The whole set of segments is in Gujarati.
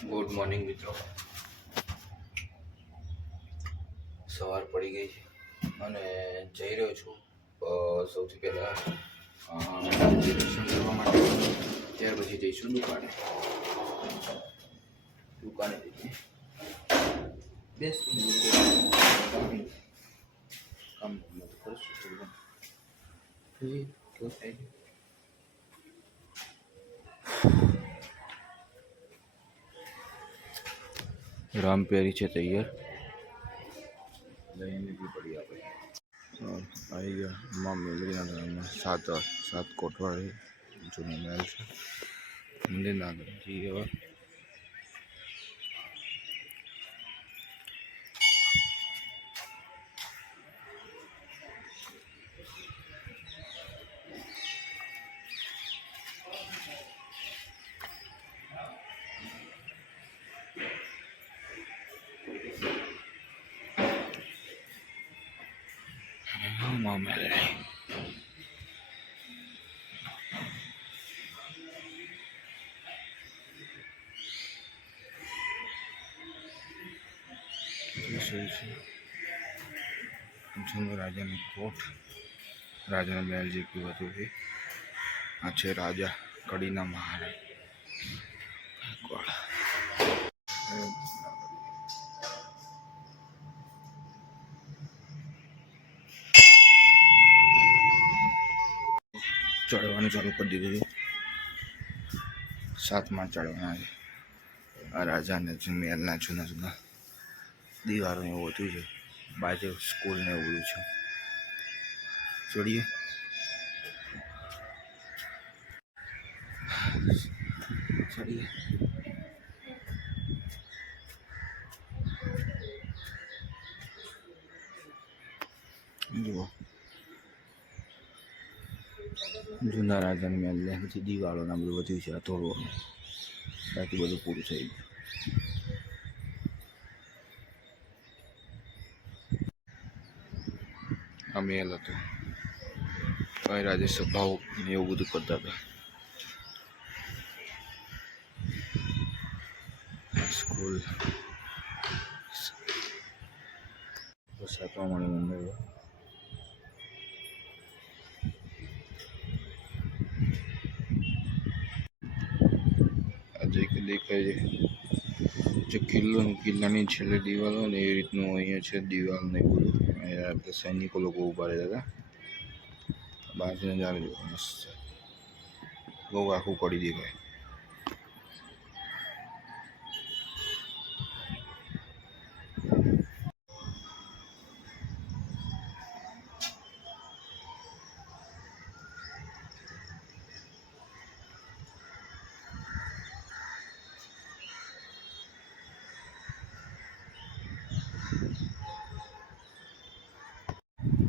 ગુડ મોર્નિંગ મિત્રો. સવાર પડી ગઈ છે અને જઈ રહ્યો છું સૌથી પહેલાં દર્શન કરવા માટે. ત્યાર પછી જઈશું દુકાને જઈને બેસશું કામ તો કરશું થોડું કેવું થાય છે. રામ પ્યારી છે તૈયાર લઈને લીધી પડી આપણે. આવી ગયા માં મેલરીના ઘરમાં સાત કોઠવાળી જૂનો મહેલ છે. મંદિરના અંદર જઈએ હવે. માં મેલરી જૂનો રાજાનો કોટ, રાજાનો મહેલ જે કહેવાતું હતું એ. આ છે રાજા કડીના મહારાજ. ચડવાનું ચાલુ કરી દીધું. 7 માળ ચડવાના છે. આ રાજાને મહેલના જૂના દીવારો એવું બધું છે. બાજુ સ્કૂલ ને એવું બધું છે. ચડીએ. જુઓ જૂના રાજાની મહેલ ને પછી દિવાળોના બધું વધ્યું છે. થોડું બાકી બધું પૂરું થઈ ગયું. આ મહેલ હતો. કઈ રાજા સભાઓ ને એવું બધું કરતા હતા. સ્કૂલ સાતમા માળે મંદિર. દેખાય છે કિલ્લાની છેલ્લે દિવાલો ને એ રીતનું અહીંયા છે. દિવાલ ને બધું આપણે સૈનિકો લોકો ઉભા રહેતા હતા. બહારથી નજારો જોવો મસ્ત છે. બહુ આખું પડી દેખાય.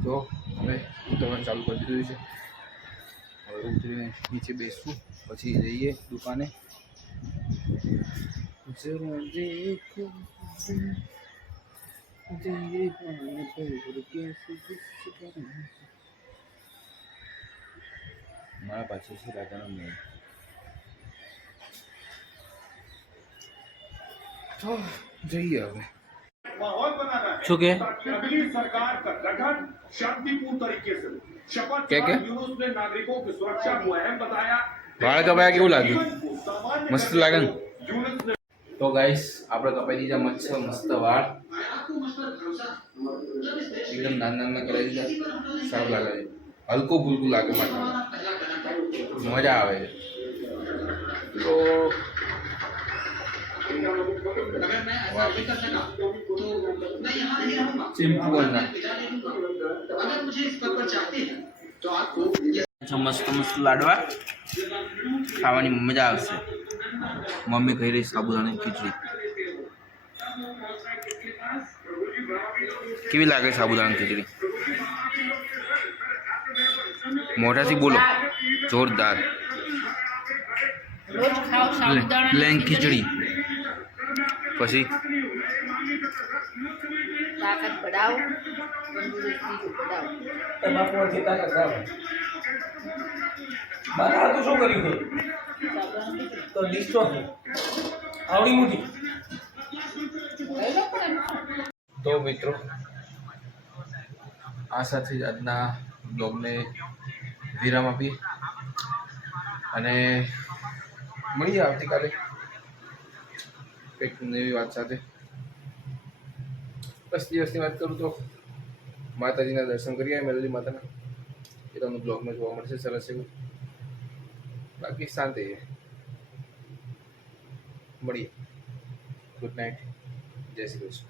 તો હવે ઉતરવાનું ચાલુ કરી દીધું છે. હવે ઉતરીને નીચે બેસવું પછી જઈએ દુકાને. મારા પાછળ છે રાજાનો મહેલ. તો જઈએ હવે. શું કે अगली सरकार का गठन शांतिपूर्ण तरीके से शपथ के बाद यूनुस ने नागरिकों की सुरक्षा को अहम बताया. વાળ કપાયા કેવું લાગ્યું? મસ્ત લાગે ને? તો ગાઈસ આપણે કપાઈ દીધા મસ્ત વાળ. એકદમ નાના કરાવી દીધા. સારું લાગે છે. હલકું ફૂલકું લાગે માથામાં. મજા આવે છે. તો મસ્ત લાડવા ખાવાની મજા આવશે. મમ્મી કહી રહી સાબુદાણાની ખીચડી. કેવી લાગે સાબુદાણાની ખીચડી? મોઢાથી બોલો. જોરદાર. પ્લેન ખીચડી પછી તાકાત बढ़ाओ, तंदुरुस्ती को बढ़ाओ. બાપુથી તાકાત જાવ. બાર આ તો શું કર્યું તો ડિસ્ટો આવડી મોટી લઈ લો પણ એમ. તો મિત્રો આ સાથે જ આજના બ્લોગને વિરામ આપીએ અને મળીએ આવતીકાલે કંઈક નવી વાત સાથે. બસ દિવસની વાત કરું તો માતાજીના દર્શન કરીએ મેલડી માતાના, એ તમને બ્લોગમાં જોવા મળશે સરસ એવું. બાકી શાંતિ છે. મળીએ. Good night. જય શ્રી કૃષ્ણ.